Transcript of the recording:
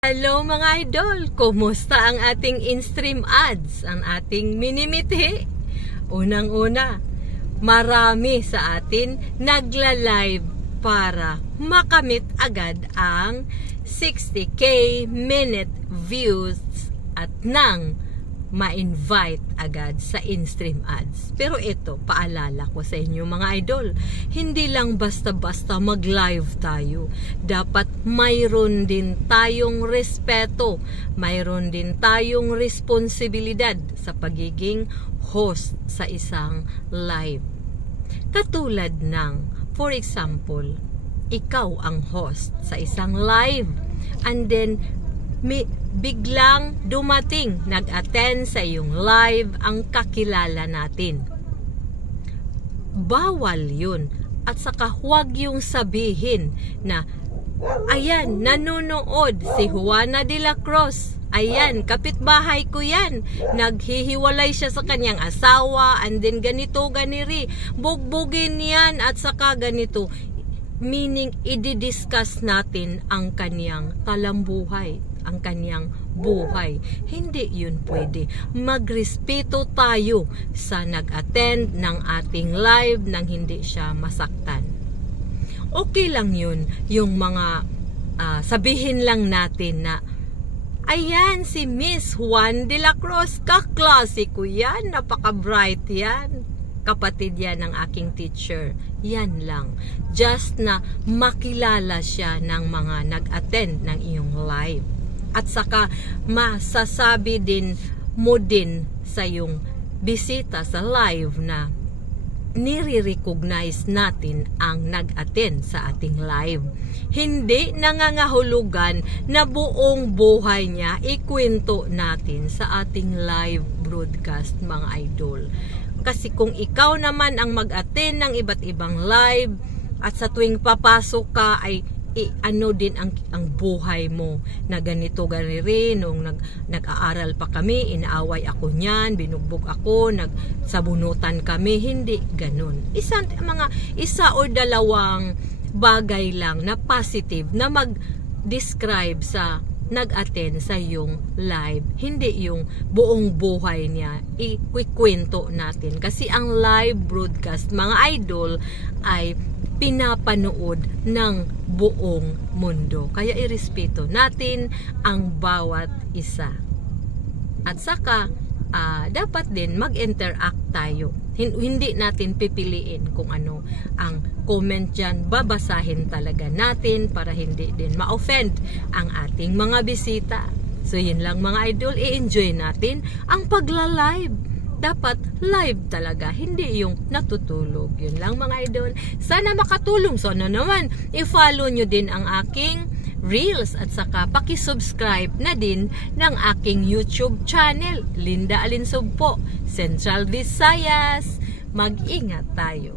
Hello mga idol! Kumusta ang ating in-stream ads? Ang ating minimiti? Unang-una, marami sa atin nagla-live para makamit agad ang 60k minute views at nang ma-invite agad sa in-stream ads. Pero ito, paalala ko sa inyo mga idol, hindi lang basta-basta mag-live tayo. Dapat mayroon din tayong respeto, mayroon din tayong responsibilidad sa pagiging host sa isang live. Katulad ng, for example, ikaw ang host sa isang live and then biglang dumating, nag-attend sa iyong live ang kakilala natin. Bawal yun. At saka huwag yung sabihin na, ayan, nanonood si Juana de la Cruz. Ayan, kapitbahay ko yan. Naghihiwalay siya sa kanyang asawa and then ganito, ganiri. Bugbugin yan at saka ganito. Meaning, i-discuss natin ang kanyang talambuhay, ang kanyang buhay. Hindi yun pwede. Magrespeto tayo sa nag-attend ng ating live nang hindi siya masaktan. Okay lang yun, yung mga sabihin lang natin na, ayan, si Miss Juan de la Cruz, kaklase ko yan, napaka-bright yan. Kapatid yan ng aking teacher. Yan lang. Just na makilala siya ng mga nag-attend ng iyong live. At saka masasabi din mo din sa iyong bisita sa live na nire-recognize natin ang nag-attend sa ating live. Hindi nangangahulugan na buong buhay niya ikwento natin sa ating live broadcast mga idol. Kasi kung ikaw naman ang mag-attend ng iba't ibang live at sa tuwing papasok ka ay ano din ang buhay mo na ganito ganiri nung nag-aaral pa kami, inaaway ako niyan, binugbog ako, nagsabunutan kami, hindi ganun. Isa o dalawang bagay lang na positive na mag-describe sa nag-attend sa yung live, hindi yung buong buhay niya ikwento natin. Kasi ang live broadcast mga idol ay pinapanood ng buong mundo. Kaya irespeto natin ang bawat isa. At saka dapat din mag-interact tayo. Hindi natin pipiliin kung ano ang comment dyan. Babasahin talaga natin para hindi din ma-offend ang ating mga bisita. So yun lang mga idol, i-enjoy natin ang pagla-live. Dapat live talaga, hindi yung natutulog. Yun lang mga idol. Sana makatulong. So ano naman, i-follow nyo din ang aking Reels at saka paki-subscribe na din ng aking YouTube channel, Linda Alinsog po, Central Visayas. Mag-ingat tayo.